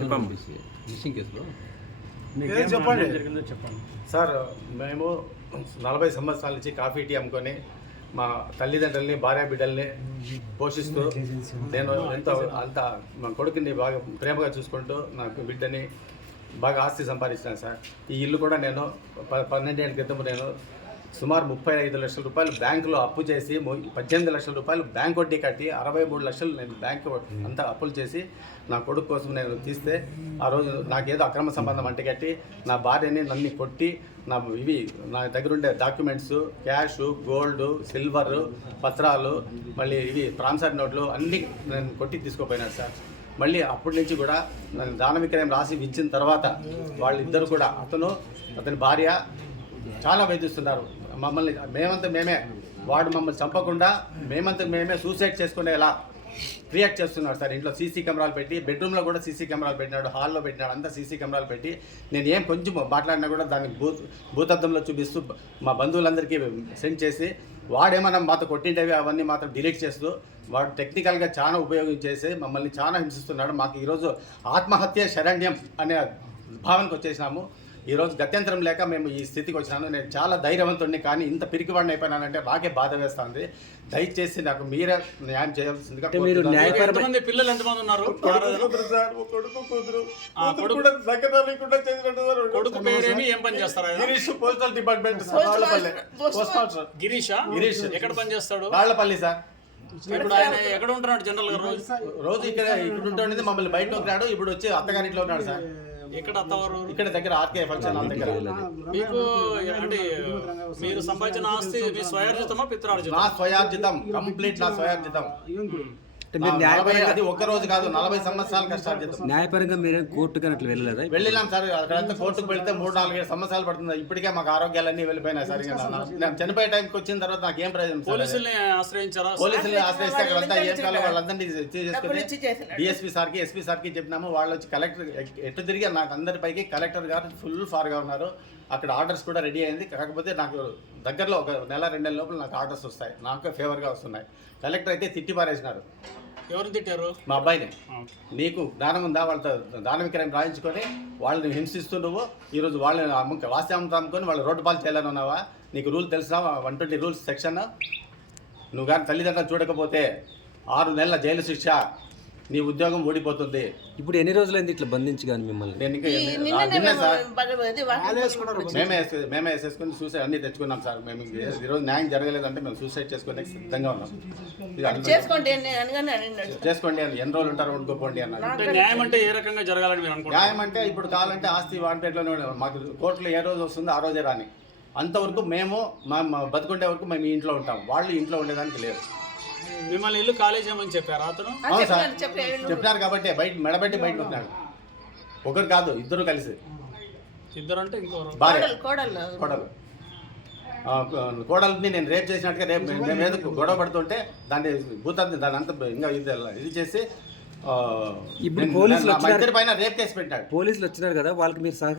చెప్పండి సార్. మేము 40 సంవత్సరాల నుంచి కాఫీ టీ అమ్ముకొని మా తల్లిదండ్రులని భార్య బిడ్డల్ని పోషిస్తూ నేను అంత మా కొడుకుని బాగా ప్రేమగా చూసుకుంటూ నాకు బిడ్డని బాగా ఆస్తి సంపాదించాను సార్. ఈ ఇల్లు కూడా నేను 12 ఏళ్ళ క్రితం నేను సుమారు 35 లక్షల రూపాయలు బ్యాంకులో అప్పు చేసి 18 లక్షల రూపాయలు బ్యాంక్ వడ్డీ కట్టి 63 లక్షలు నేను బ్యాంకు అంతా అప్పులు చేసి నా కొడుకు కోసం నేను తీస్తే ఆ రోజు నాకేదో అక్రమ సంబంధం అంటగట్టి నా భార్యని నన్ను కొట్టి నా దగ్గర ఉండే డాక్యుమెంట్స్, క్యాష్, గోల్డ్, సిల్వర్, పత్రాలు, మళ్ళీ ప్రామిసరీ నోట్లు అన్నీ నేను కొట్టి తీసుకుపోయినాను సార్. మళ్ళీ అప్పటి నుంచి కూడా దాన విక్రయం రాసి ఇచ్చిన తర్వాత వాళ్ళిద్దరు కూడా అతని భార్య చాలా వేధిస్తున్నారు మమ్మల్ని. మేమే వాడు మమ్మల్ని చంపకుండా మేమే సూసైడ్ చేసుకునేలా క్రియేట్ చేస్తున్నాడు సార్. ఇంట్లో సీసీ కెమెరాలు పెట్టి, బెడ్రూమ్లో కూడా సీసీ కెమెరాలు పెట్టినాడు, హాల్లో పెట్టినాడు, అంతా సీసీ కెమెరాలు పెట్టి నేను ఏం కొంచెం మాట్లాడినా కూడా దాన్ని భూతద్దంలో చూపిస్తూ మా బంధువులందరికీ సెండ్ చేసి వాడేమన్నా మాతో కొట్టిండేవి అవన్నీ మాత్రం డిలీట్ చేస్తూ వాడు టెక్నికల్గా చాలా ఉపయోగించేసి మమ్మల్ని చాలా హింసిస్తున్నాడు. మాకు ఈరోజు ఆత్మహత్య శరణ్యం అనే భావనకు వచ్చేసినాము. ఈరోజు గత్యంతరం లేక మేము ఈ స్థితికి వచ్చినాను. నేను చాలా ధైర్యవంతుడిని, కానీ ఇంత పిరికివాడిని అయిపోయినానంటే నాకే బాధ వేస్తుంది. దయచేసి నాకు మీరే న్యాయం చేయాల్సిందిగా. పిల్లలు ఎంతమంది ఉన్నారు? కొడుకు పేరేమి, ఏం పని చేస్తారు? Girish, postal department. గిరీష్ ఎక్కడ పని చేస్తాడు? వాళ్ళపల్లి సార్. ఇప్పుడు ఆయన ఎక్కడ ఉంటున్నాడు జనరల్ గా? రోజు ఇక్కడ ఉంటుండేది, మమ్మల్ని బయట రాడు. ఇప్పుడు వచ్చి అత్తగారింట్లో ఉన్నాడు సార్. ఎక్కడ అత్తవారు? ఇక్కడ దగ్గర ఆర్కే ఫంక్షన్ హాల్ దగ్గర. మీకు అంటే మీరు సంపాదించిన ఆస్తి మీ స్వయార్జితమా పిత్రార్జితం? నా స్వయార్జితం, కంప్లీట్ నా స్వయార్జితం. అది ఒక్క రోజు కాదు, 40 సంవత్సరాలు కష్టార్జితం. న్యాయపరంగా మీరు కోర్టుకి అట్లా వెళ్ళలేదా? వెళ్ళినాం సార్. అక్కడంతా కోర్టుకు వెళ్తే 3-4 సంవత్సరాలు పడుతుంది. ఇప్పటికే మాకు ఆరోగ్యాలన్నీ వెళ్ళిపోయినాయి సార్. నేను చనిపోయే టైంకి వచ్చిన తర్వాత నాకు ఏం ప్రయోజనం? పోలీసుల్ని ఆశ్రయించారా? పోలీసుల్ని ఆశ్రయిస్తే అక్కడంతా ఏం కావాలి వాళ్ళందరినీ చేసుకుని డిఎస్పీ సార్కి, ఎస్పీ సార్కి చెప్పినాము. వాళ్ళు వచ్చి కలెక్టర్ ఎటు తిరిగి నాకు అందరిపైకి కలెక్టర్ గారు ఫుల్ ఫార్గా ఉన్నారు. అక్కడ ఆర్డర్స్ కూడా రెడీ అయింది. కాకపోతే నాకు దగ్గరలో ఒక 1-2 నెలల లోపల నాకు ఆర్డర్స్ వస్తాయి, నాకు ఫేవర్గా వస్తున్నాయి. కలెక్టర్ అయితే తిట్టి పారేసినారు. ఎవరు తిట్టారు? మా అబ్బాయిని. నీకు జ్ఞానం ఉందా? వాళ్ళతో దాన విక్రయం రాయించుకొని వాళ్ళని హింసిస్తూ నువ్వు ఈరోజు వాళ్ళని వాస్యామంతో అమ్ముకొని వాళ్ళు రోడ్డు పాలు చేయాలని ఉన్నావా? నీకు రూల్ తెలుసా? 120 రూల్స్ సెక్షన్. నువ్వు కానీ తల్లిదండ్రులు చూడకపోతే 6 నెలల జైలు శిక్ష, నీ ఉద్యోగం ఓడిపోతుంది. ఇప్పుడు ఎన్ని రోజులైంది ఇట్లా బంధించి కానీ మిమ్మల్ని? మేమే వేసేసుకుని సూసైడ్ అన్ని తెచ్చుకున్నాం సార్. మేము ఈరోజు న్యాయం జరగలేదంటే మేము సూసైడ్ చేసుకునే సిద్ధంగా ఉన్నాం. చేసుకోండి అని ఎన్ని రోజులు ఉంటారు వండుకోండి అన్నారు. న్యాయం అంటే ఏ రకంగా జరగాలని మీరు అనుకుంటున్నారు? న్యాయం అంటే ఇప్పుడు కావాలంటే ఆస్తి వాడిపేటలోనే మాకు కోర్టులో ఏ రోజు వస్తుందో ఆ రోజే రాని. అంతవరకు మేము బతుకుండే వరకు మేము ఇంట్లో ఉంటాం, వాళ్ళు ఇంట్లో ఉండేదానికి లేదు. మిమ్మల్ని ఇల్లు ఖాళీ చేయమని చెప్పారు అతను? చెప్పినారు కాబట్టి మెడబెట్టి బయట ఉన్నాడు. ఒకరు కాదు, ఇద్దరు కలిసి. ఇద్దరు అంటే ఇంకోరు కోడల్ని నేను రేప్ చేసినట్టుగా మేము ఏదో గొడవ పడుతుంటే దాన్ని దాని అంతా ఇంకా ఇది చేసి ఇప్పుడు పోలీసులు పైన రేప్ కేసు పెట్టాడు. పోలీసులు వచ్చినారు కదా, వాళ్ళకి మీరు